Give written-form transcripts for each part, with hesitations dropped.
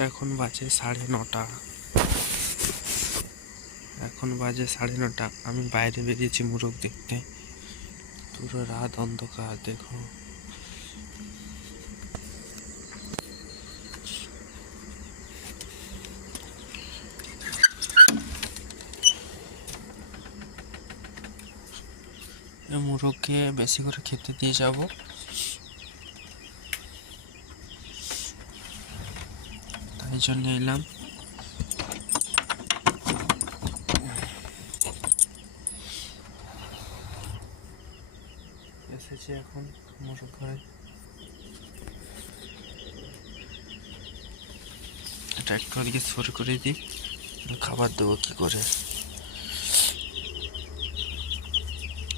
এখন বাজে 9:30। আমি বাইরে বেরিয়েছি মোরগ দেখতে। পুরো রাত অন্ধকার, দেখো। মোরগকে বেশি করে খেতে দিয়ে যাব। তাই জন্য এলাম। এসেছি এখন মোরগ ঘরে। এটা একটু ওদিকে সর করে দিই, খাবার দেবো কি করে।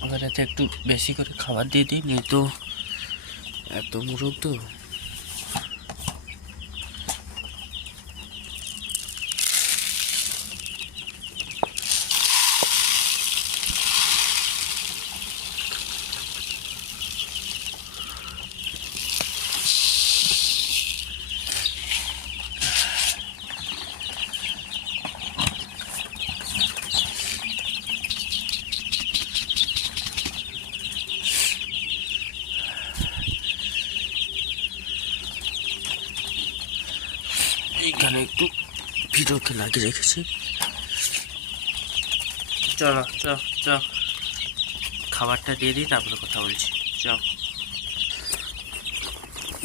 আবার এতে একটু বেশি করে খাবার দিয়ে দিই, নেই তো এত মোরগ তো। এইখানে একটু ভিডিওকে লাগিয়ে রেখেছি। চলো খাবারটা দিয়ে দিই, তারপরে কথা বলছি।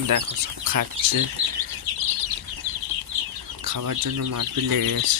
দেখো সব খাচ্ছে, খাবার জন্য মারপিট লেগে গেছে।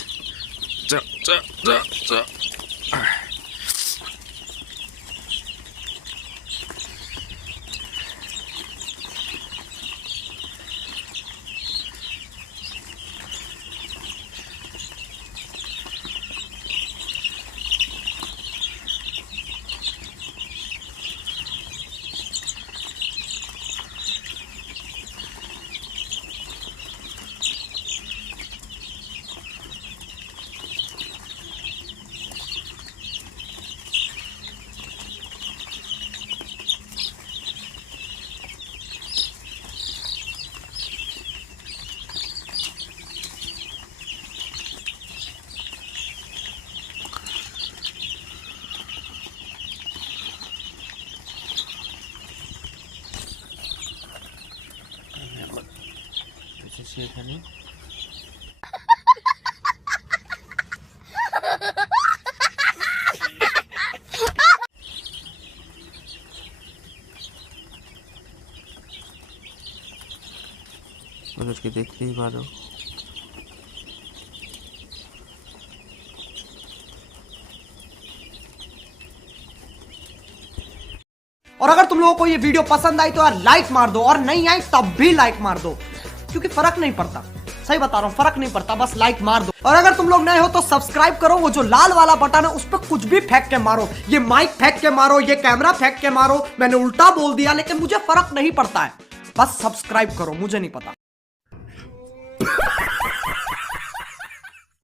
এখানে ওদেরকে দেখতেই পারো। और अगर तुम लोगों को ये वीडियो पसंद आई तो यार लाइक मार दो, और नहीं आई तब भी लाइक मार दो, क्योंकि फर्क नहीं पड़ता। सही बता रहा हूं, फर्क नहीं पड़ता, बस लाइक मार दो। और अगर तुम लोग नए हो तो सब्सक्राइब करो, वो जो लाल वाला बटन है उस पर कुछ भी फेंक के मारो, ये माइक फेंक के मारो, ये कैमरा फेंक के मारो, मैंने उल्टा बोल दिया लेकिन मुझे फर्क नहीं पड़ता है, बस सब्सक्राइब करो, मुझे नहीं पता।